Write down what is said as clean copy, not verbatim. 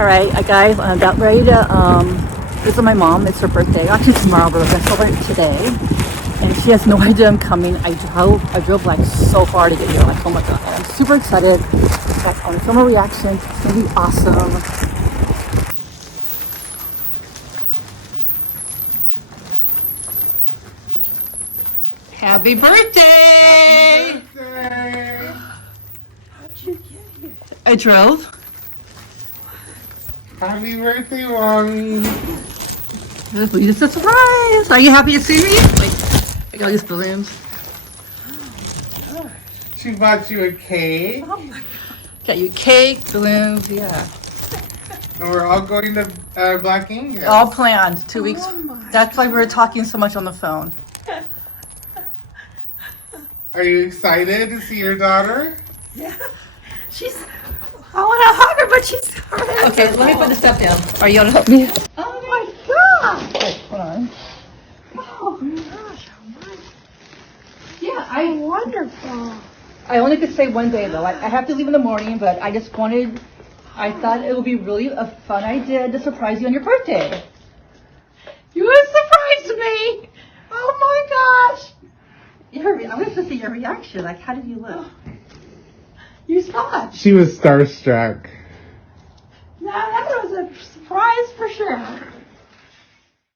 Alright, guys, I'm about ready to visit my mom. It's her birthday. Actually, tomorrow, but we're going to celebrate today. And she has no idea I'm coming. I drove like so far to get here. Like, oh my god. I'm super excited. I want to film a reaction. It's going to be awesome. Happy birthday! Happy birthday! How'd you get here? I drove. Happy birthday, Mommy! It's a surprise! Are you happy to see me? Like, I got all these balloons. She bought you a cake. Oh my god. Got you cake, balloons, yeah. And we're all going to Black Angus. All planned. 2 weeks. That's why we were talking so much on the phone. Are you excited to see your daughter? Yeah. I want to hug her, but she's already. Okay, let me put the stuff down. Are you gonna help me? Oh my god. Wait, hold on. Oh my gosh. Yeah, I Wonderful. I only could stay one day though. I have to leave in the morning, but I thought it would be really a fun idea to surprise you on your birthday. You surprised me. Oh my gosh. I wanted to see your reaction. Like, how did you look? You saw it. She was starstruck. No, that was a surprise for sure.